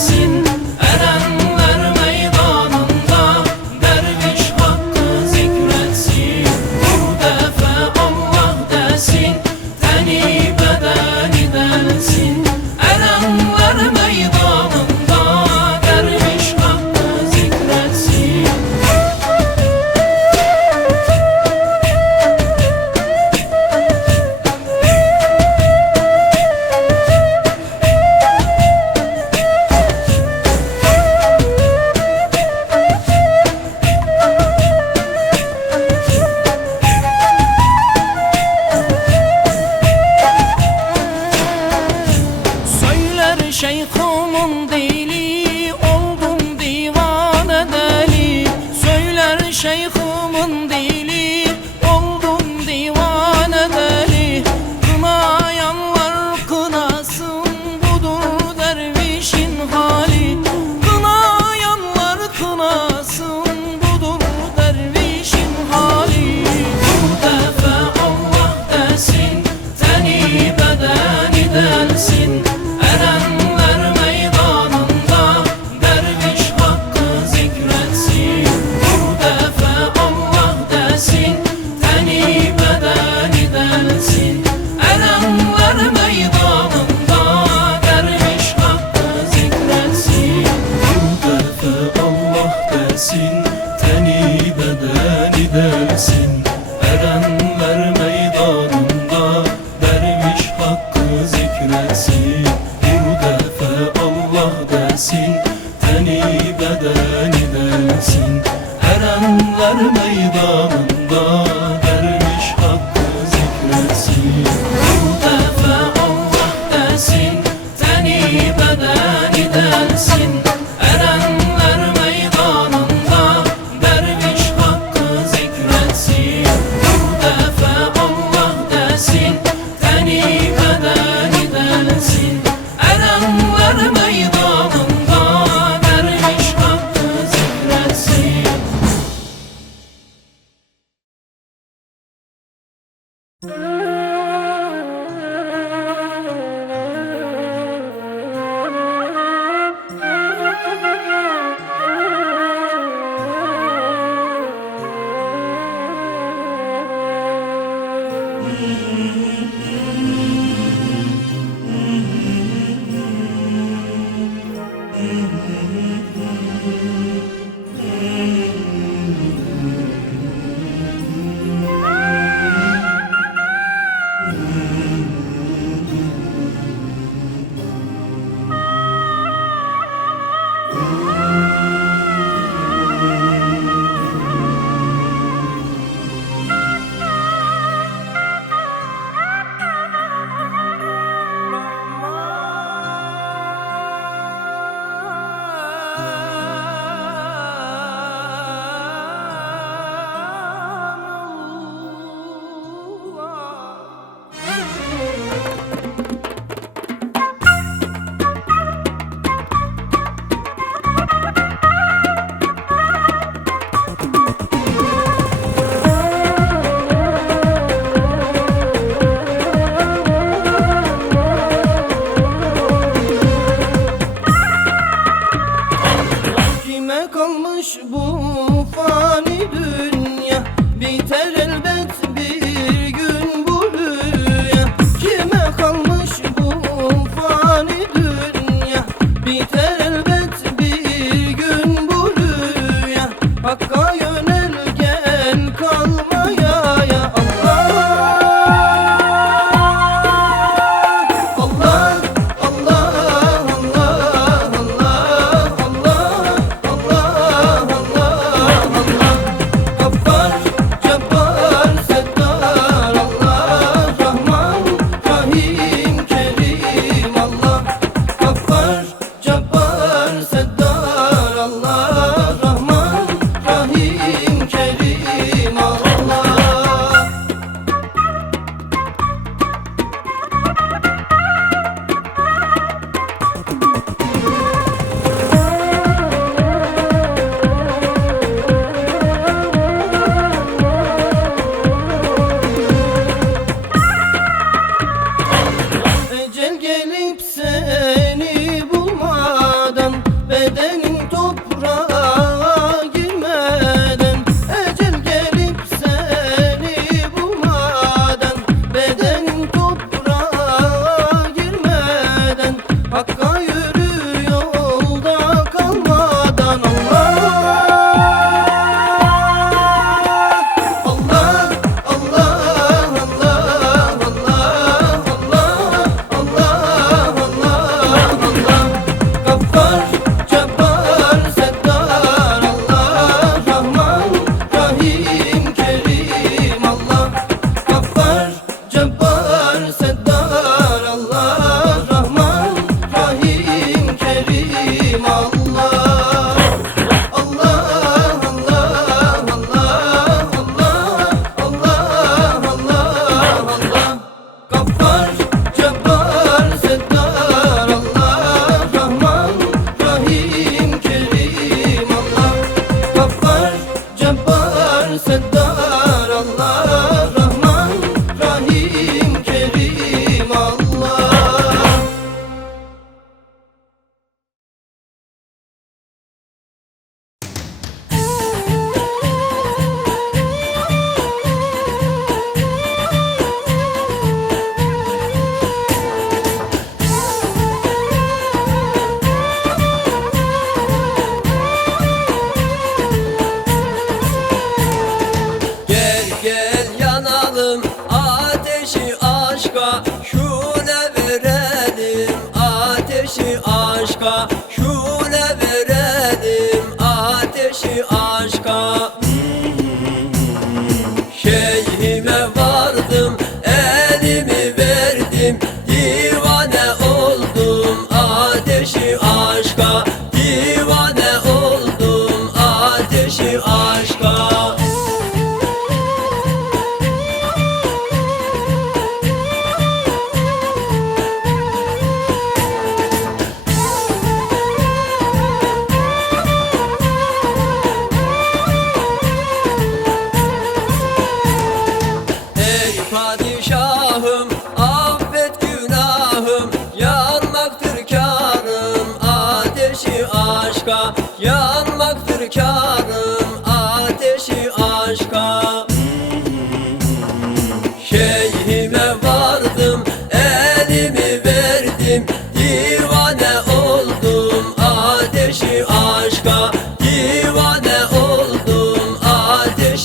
sensin delsin Erenler meydanında Derviş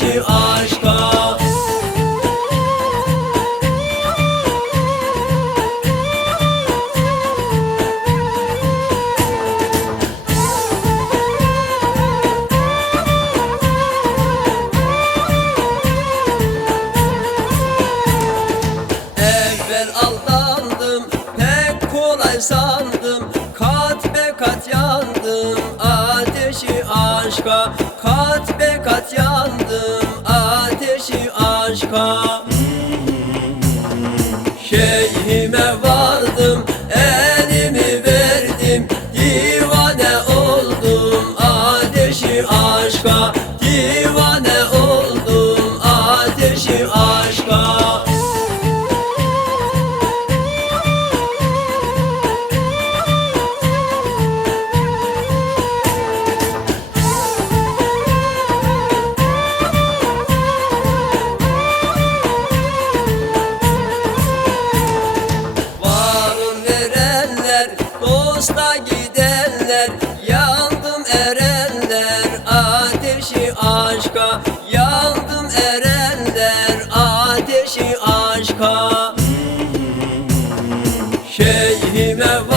you are. Şeyhime vardım,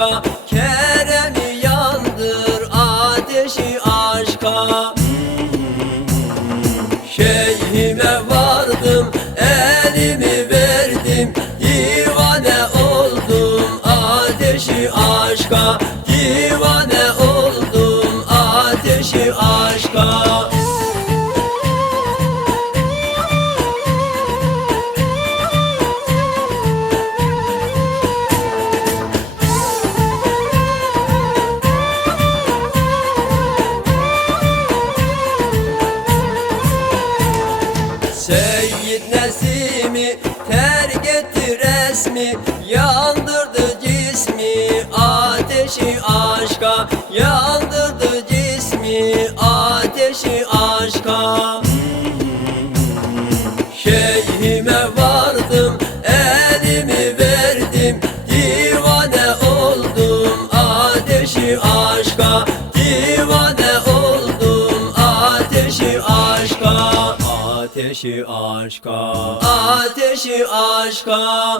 aşka Ateşi aşka. Ateşi aşka